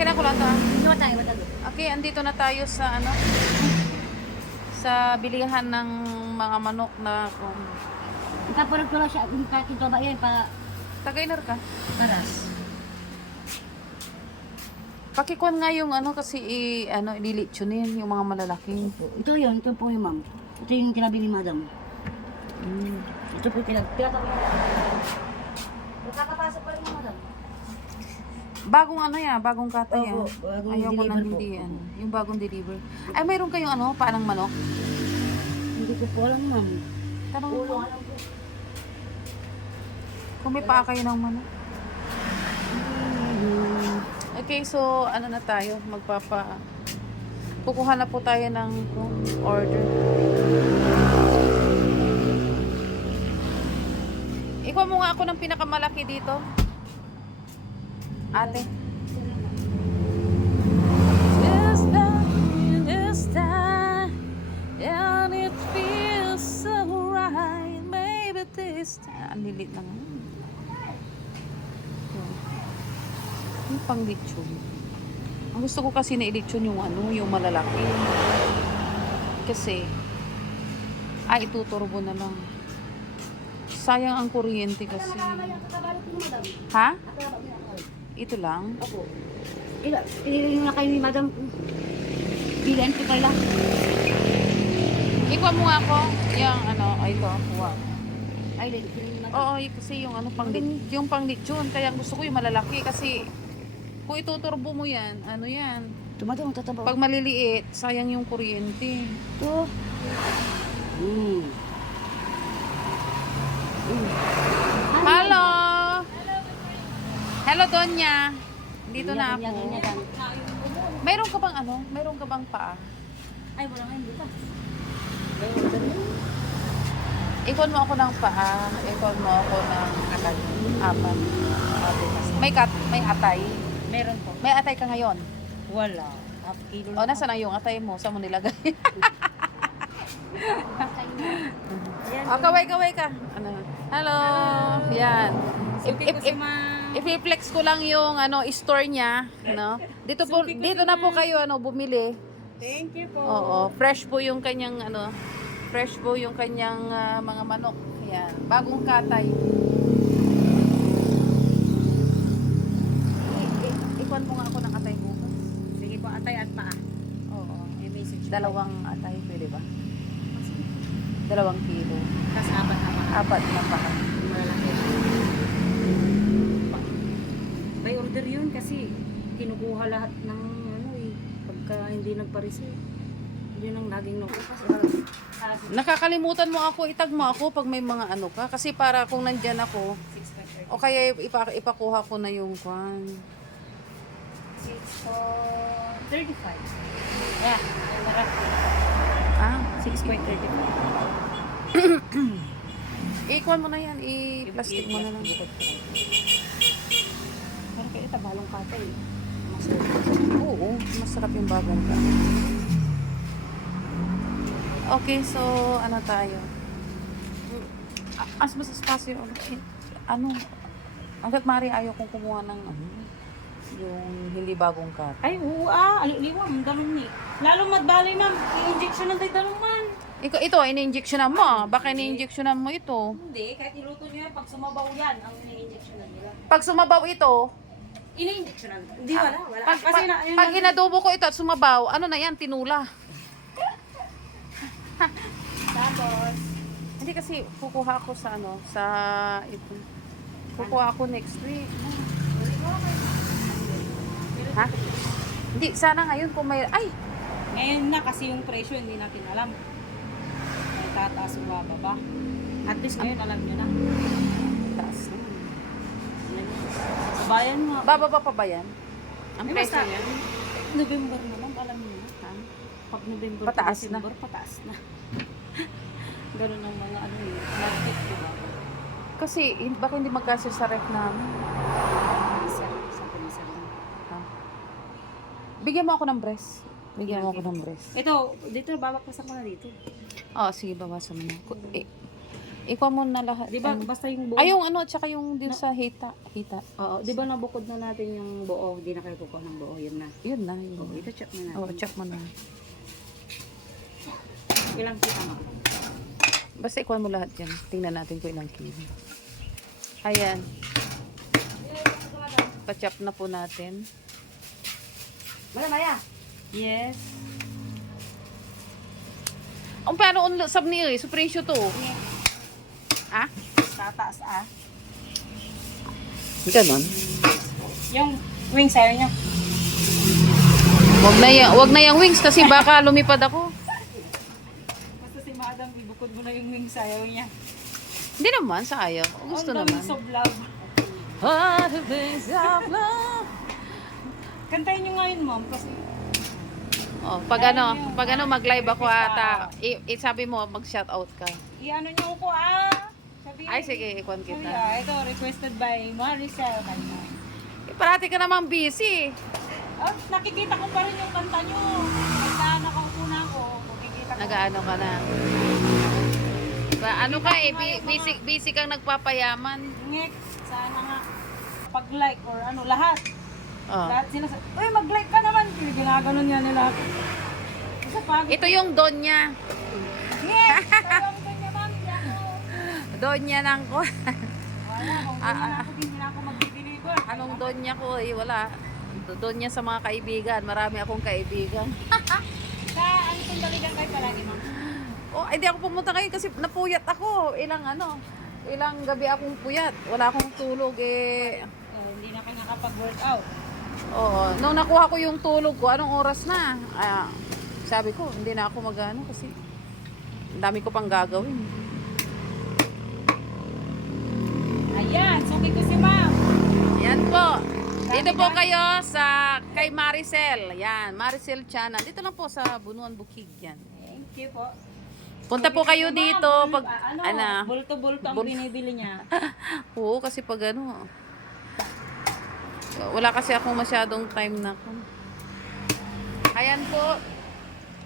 Kailan ko lang to. Inuwa tayo, madalo. Okay, andito na tayo sa ano, sa bilihan ng mga manok na Ikaparag ko lang siya, kahit ito ba yan, Tagaynar ka. paras. Pakikuan nga yung ano kasi ililitsunin yung mga malalaki. Ito yun, ito po yung ma'am. Ito yung tinabi ni madam. Ito po yung pinatabi niya. Nakakapasok pa rin mo, madam. Bagong ano yan, bagong kata yan. Opo, bagong Ayaw ko deliver nang po. hindi yan. Yung bagong deliver. Ay, mayroon kayong ano, paanang manok? Hindi ko po alam, ma'am. Tanong Ulo, mo. alam ko. Kung may paa kayo ng manok. Okay, so ano na tayo, kukuha na po tayo ng order. Ikaw mo nga ako ng pinakamalaki dito. Ate. This time, and it feels so right. Maybe this time. Ang lilit lang. Yung pang lechon. Ang gusto ko kasi na i-lechon yung ano, yung malalaki. Kasi, ituturbo na lang. Sayang ang kuryente kasi. Ha? Ito lang? Opo. Yung na kayo ni madam. Bilan ko kayo lang. Ikuha mo nga ako. Yung ano, ito. Wow. Ay, madam. Oo, kasi yung ano, yung pang lechon. Kaya gusto ko yung malalaki kasi kung ituturbo mo yan, ano yan. Tumadong, tataba. Pag maliliit, sayang yung kuryente. Ito. Hello! Hello, Donya. Dito na ako. Mayroon ka bang ano? Mayroon ka bang paa? Ay, wala nga, hindi pa. Ikon mo ako ng paa. Ikon mo ako ng atay. Apat. May atay. Meron po. May atay ka ngayon. Wala. Half kilo O, nasa na yung atay mo? Saan mo nilagay? O, kaway ka. Ano? Hello. Yan. I-flex ko lang yung ano store niya, no? Dito na po kayo bumili. Thank you po. Oo, fresh po yung kanyang mga manok. Yan, bagong katay. Ikuan mo nga ako ng atay bukas. Sige po, atay at paa. Oo. May message. Dalawang atay, pwede ba? 2 kilo. Tapos apat na paa. 4 na paa. Malalaki. May order yun kasi kinukuha lahat ng pagka hindi nagpa-receive. Yun ang laging nakukas. Nakakalimutan mo ako, itag mo ako pag may mga ano ka. Kasi para kung nandyan ako, o kaya ipakuha ko na yung kwan. 6.35. Yeah. Ah, 6.35. ikuan mo na yan, i-plastic mo na lang. Pero kayo tabalong katay. Oo, masarap yung bagong ka. Okay, so ano tayo? As mas espasyo, ano? Hanggat mari ayaw kong kumuha ng yung hindi bagong cut. Ay, aliliwang, ganun ni. Lalo madbalay, ma'am. I-injection ng tayo man. Ito, ini-injectionan mo. Baka ini-injectionan mo ito. Hindi, kahit iluto nyo yan, pag sumabaw yan, ang ini-injection nila. Pag sumabaw ito, Ini-injection Hindi, wala. pag inadobo ko ito at sumabaw, ano na yan, tinula. Tapos, Hindi kasi kukuha ako sa ito. Kukuha ako next week. Ha? Hindi, sana ngayon kung may, ngayon na kasi yung presyo, hindi natin alam. May tataas o bababa. At least ngayon, alam nyo na. taas. Sa bayan mo. Bababa pa ba yan? Ang Ay, presyo basta, niya? November na lang, alam nyo na. Ha? Pag November Pataas to December, pataas na. Ganun ang mga market, diba? Kasi baka hindi magkasya sa ref namin. Isa lang. Ha? Bigyan mo ako ng breast. Bigyan mo ako ng breast. Ito, dito, babakpasan ko na dito. Oo, sige, bawasan mo. Ikaw mo na lahat. Di ba, Ano. basta yung buo. Ay, yung ano, tsaka yung din sa hita. Hita. Oo, di ba nabukod na natin yung buo? Hindi na kayo kukuha ng buo, yun na. Yun na. Yun. Oo, ito check na natin. Oh, check mo na. Ilang kita nga. Basta ikuha mo lahat yan. Tingnan natin kung ilang kilo. Ayan. Pa-chop na po natin. Maya. Yes. Ang paano unlo sab ni sa presyo to? Ah? Tataas ah. Ganon. Yung wings ayaw niya. Wag na yung wings kasi baka lumipad ako. Basta si Madam, ibukod mo na yung wings ayaw niya. Hindi naman, sayang. Gusto Ang naman. wings of love. Ah, the wings of love. Kantayin niyo nga yun, ma'am. Kasi Oh, pag ano mag-live ako ata, sabi mo mag-shout out ka. i-ano niyo ako ah. Sabihin. Ay sige, ikon Sabi, kita. ito, requested by Maricel. Parati ka namang busy. Oh, nakikita ko pa rin yung kanta niyo. Nagdaan ako una ko. Makikita ko. Nag-ano ka na. Ano ka eh, busy kang nagpapayaman. Ngek, sana nga. Pag-like or ano, lahat. Oh. Lahat sila sa, uy, mag-like ka naman. Ginaganon niya nila. Isa pa. Ito yung Donya. Ngek! Tawag ka niya, ma'am. Hindi ako. Donya nang ko. Wala, kung hindi na ako mag-deliver. Anong Donya ko eh, wala. Donya sa mga kaibigan. Marami akong kaibigan. Sa ano kung daligan kayo palagi, ma'am? Oh, hindi ako pumunta ngayon kasi napuyat ako. Ilang gabi akong puyat. Wala akong tulog eh. Hindi na kayo nakapag-workout. Oo, nung nakuha ko yung tulog ko, anong oras na? Sabi ko, hindi na ako magano kasi ang dami ko pang gagawin. Ayan, suki ko si ma'am. Yan po. Dito po kayo sa kay Maricel. Yan, Maricel Channel. Dito lang po sa Bunuan Bukid yan. Thank you po. Punta po kayo dito pag Bulto-bulto ang binibili niya. Oo, kasi pag ano, wala kasi akong masyadong time na. Ayan po.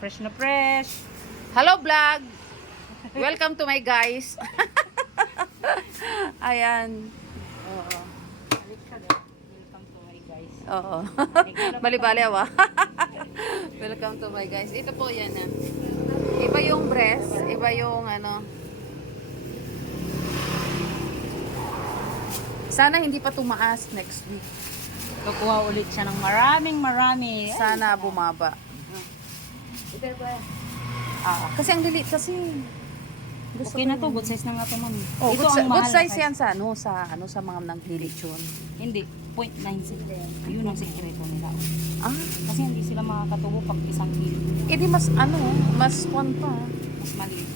Fresh na fresh. Hello vlog. Welcome to my guys. Ayan. Oo. Welcome to my guys. Oo. Bali-bali awa. Welcome to my guys. Ito po yan ah. Iba yung breast, iba yung ano. Sana hindi pa tumaas next week. Kukuha ulit siya ng marami. Sana bumaba. Ito ba? Kasi ang lilit kasi. Okay na to, good size na nga to, ma'am. Oh, Ito good, ang mahal good na size yan sa sa mga naglilitsyon. Hindi, 0.96. Yun ang sekreto nila. Ah, Kasi hindi sila makakatubo pag 1 kilo. edi mas kwan pa. Mas maliit.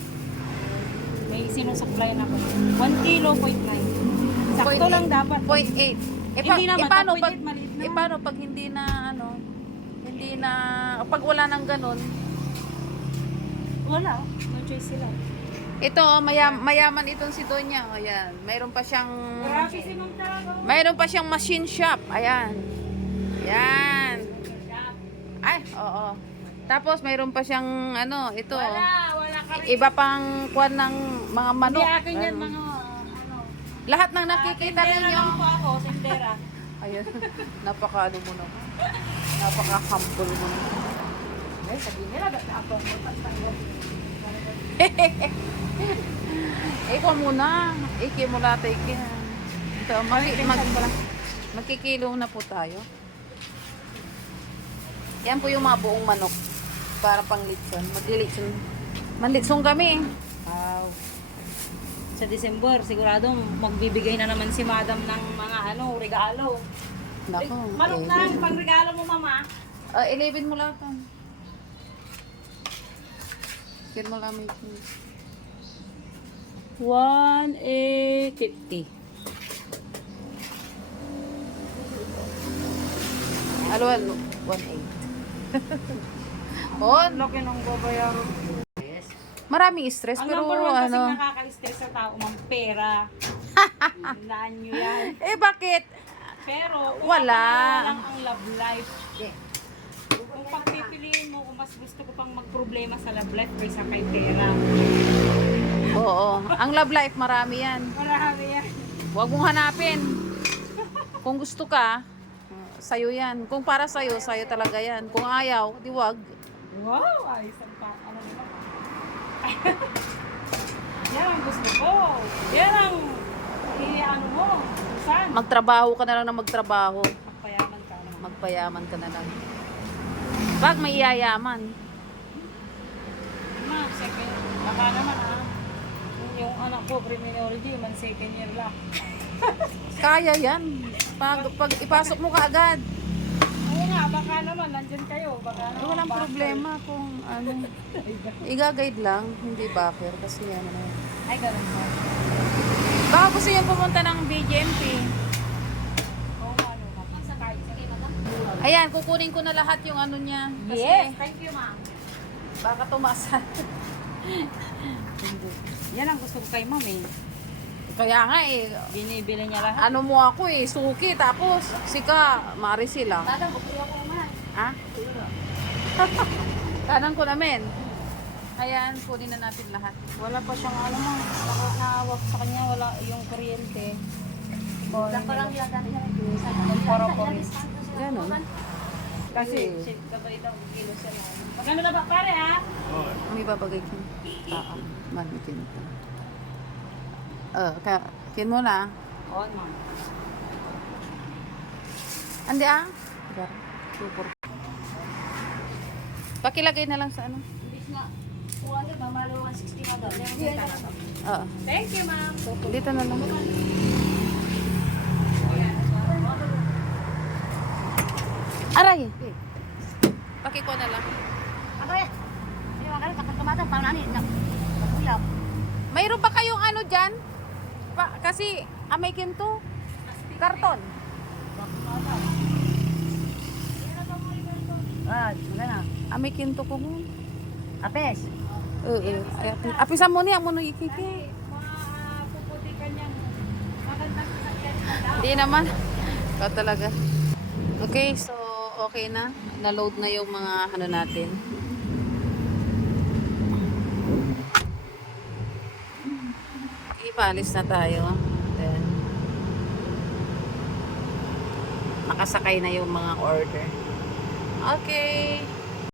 May sinusupply na ako. 1 kilo, 0.9. Sakto lang dapat. 0.8. Hindi naman, paano 0.8 pag maliit na. paano pag hindi na pag wala nang ganun. Wala, no choice sila. Ito, mayaman itong si Donya. O, ayan. Mayroon pa siyang Grabe si Ma'am talaga. mayroon pa siyang machine shop. Ayan. Yan. Ay, oo. Tapos mayroon pa siyang ito. Wala ka rin. Iba pang kwan ng mga manok. Hindi akin yan Ano. mga Lahat ng nakikita tindera ninyo. lang po ako, tindera. Ayun. Napaka mo naman. Napaka-humble mo naman. Ay, sabihin nila, ba't ako ang Ikaw muna. Iki mula tayo yan. Ito, magkikilo na po tayo. Yan po yung mga buong manok. Para pang litson. Maglilitson. Manlitson kami. Wow. Sa December, sigurado magbibigay na naman si Madam ng mga regalo. Nako. Manok na lang pang regalo mo, mama. 11 mo lang. Kira mo lang ito. 1,850. Alwan, 1.8. On. Laki ng babayaran. Yes. Maraming stress Ang pero number one kasi ano. nakaka-stress sa tao, ma'am, pera. Tandaan nyo yan. Eh bakit? Pero, kung Wala. lang ang love life. Kung pagpipiliin mo, kung mas gusto ko pang magproblema sa love life kaysa kay pera. Oo. Ang love life, marami yan. Marami yan. Huwag mong hanapin. Kung gusto ka, sa'yo yan. Kung para sa'yo, sa'yo talaga yan. Kung ayaw, di wag. Wow, ayos ang pa. Ano nila? Yan ang gusto ko. Yan ang ano mo. Saan? Magtrabaho ka na lang na magtrabaho. Magpayaman ka naman. Magpayaman ka na lang. Pag may yayaman. Ma'am, second. Baka naman yung anak ko, criminology, man second year lang. Kaya yan. Pag ipasok mo ka agad. Oo nga, baka naman, nandyan kayo. Baka naman. Walang bakit? problema kung ano. Iga-guide lang, hindi backer. Kasi yan. Ay, ganun po. Baka gusto yung pumunta ng BGMP. Oo nga, ano, ma'am. Sige, madam. Ayan, kukunin ko na lahat yung ano niya. Kasi Yes, thank you, ma'am. baka tumasan. Yan ang gusto ko kay ma'am eh. Kaya nga eh, Binibili niya lahat. ano mo ako eh, suki. Tapos, sika, Maricel ah. Madam, bukli ako naman. Ha? Kanan ko namin. Ayan, kunin na natin lahat. Wala pa siyang ano mo. Nakahawak sa kanya, wala yung kuryente. Lang pa lang yan, dati yan. Para po rin. Ganon. Kasi, kabay daw, kilo siya lang. Magkano na ba pare ha? May babagay kin. Manikin ito. Kin mo na. Oo, ma'am. Andi ah. Super. Pakilagay na lang sa ano. Imbis nga, 200, mamalo 160 na daw. Oo. Thank you, ma'am. Dito na lang. Aray! Pakiko na lang. Ano yan? Hindi mo kaya kakagkamatan, parang nani, nagulap. Mayroon ba kayong ano dyan? Kasi amay kinto. Karton. Ah, magana. Amay kinto ko mo. Apes. Apisan mo niya mo no ikiki. Puputikan niyang magandang sasakyan. Hindi naman. Ikaw talaga. Okay, so okay na. Na-load na yung mga ano natin. Ipaalis na tayo. Then, nakasakay na yung mga order. Okay.